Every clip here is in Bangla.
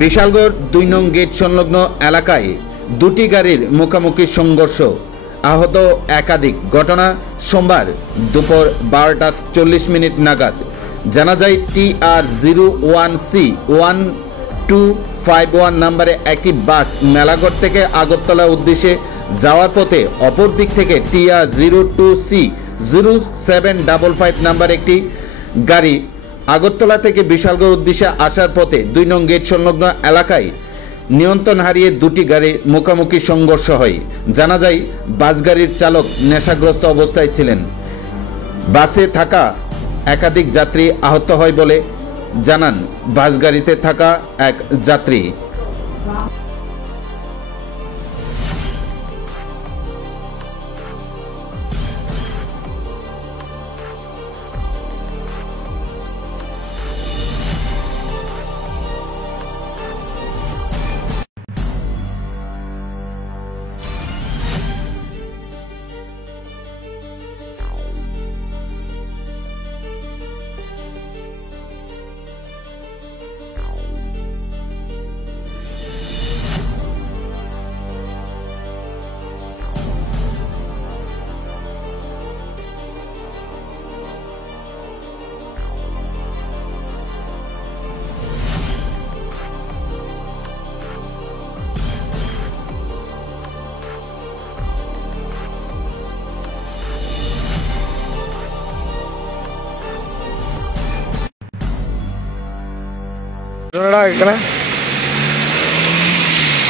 বিশালগড় ২ নং গেট সংলগ্ন এলাকায় দুটি গাড়ির মুখোমুখি সংঘর্ষ, আহত একাধিক। ঘটনা সোমবার দুপুর ১২টা ৪০ মিনিট নাগাদ। জানা যায় TR01C1251 নম্বরে একটি বাস মেলাঘর থেকে আগরতলা উদ্দেশ্যে যাওয়ার পথে অপর দিক থেকে TR02C0755 নাম্বার একটি গাড়ি আগরতলা থেকে বিশালগড় উদ্দেশ্যে আসার পথে ২ নং গেট সংলগ্ন এলাকায় নিয়ন্ত্রণ হারিয়ে দুটি গাড়ির মুখোমুখি সংঘর্ষ হয়। জানা যায় বাস গাড়ির চালক নেশাগ্রস্ত অবস্থায় ছিলেন। বাসে থাকা একাধিক যাত্রী আহত হয় বলে জানান বাস গাড়িতে থাকা এক যাত্রী।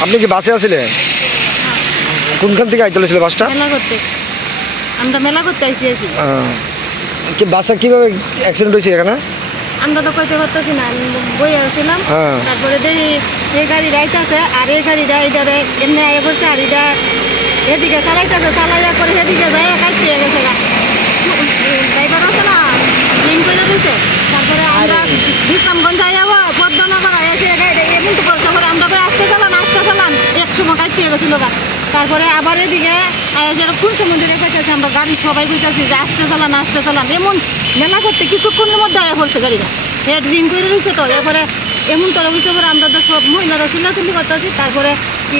আপনি কি বাসে আসছিলেন? কোনখান থেকে আইতে ছিল বাসটা? আমরা মেলা করতে আইছি। কি বাসটা কিভাবে অ্যাক্সিডেন্ট হয়েছে এখানে? আমরা তো কইতে পারতেছি না, বই আসছিলাম। তারপরে দেখি এই গাড়ি রাইতেছে আর এই গাড়িটা এইটারে এমনি আগে পড়ছে আর এটা এদিকে চালাইতেছে, চালাইয়া করে সেদিকে যায় কাটিয়ে গেছে। ড্রাইভার আছে না লিঙ্ক করে দিচ্ছে। তারপরে আমরা বিশ্রামগঞ্জ যাই যাবো পদ্মনগর এসে গাড়ি কিন্তু করতে করে আমরা আসতে চালান এক সময় কাটিয়ে গেছিল। তারপরে আবার এদিকে কোন সমুদ্রে রেখেছে আমরা গাড়ি সবাই বুঝতেছি যে আসতে চালান এমন মেলা করতে কিছুক্ষণের মধ্যে আয়া পড়ছে গাড়িটা। হেড রিং করে রয়েছে তো এরপরে এমন করে বুঝতে পারে আমরা তো সব মহিলারা চিল্লাচিল্লি করতেছি। তারপরে কি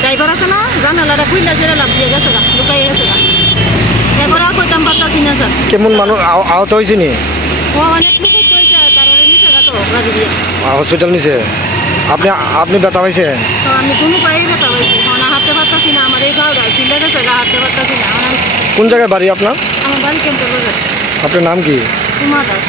ড্রাইভার আছে না জানালাটা খুললে ছেড়ে লাভ দিয়ে গেছে লুকাই গেছে। এরপরে কইতাম পারতাছি না স্যার। কেমন মানুষ আহত হয়েছে নি? ও অনেক লোক হয়েছে, তারপরে নিচে গেছে গাড়ি দিয়ে হসপিটাল নিচে। আপনি ব্যথা পাইছে? তো আমি কোনো পায়ে ব্যথা পাইছি, হাঁটতে পারতাছি না। আমার এই গাড়ি চিল্লে গেছে, হাঁটতে পারতাছি না। কোন জায়গায় বাড়ি আপনার? আমার বাড়ি কেন্দ্র। আপনার নাম কি? উমা দাস।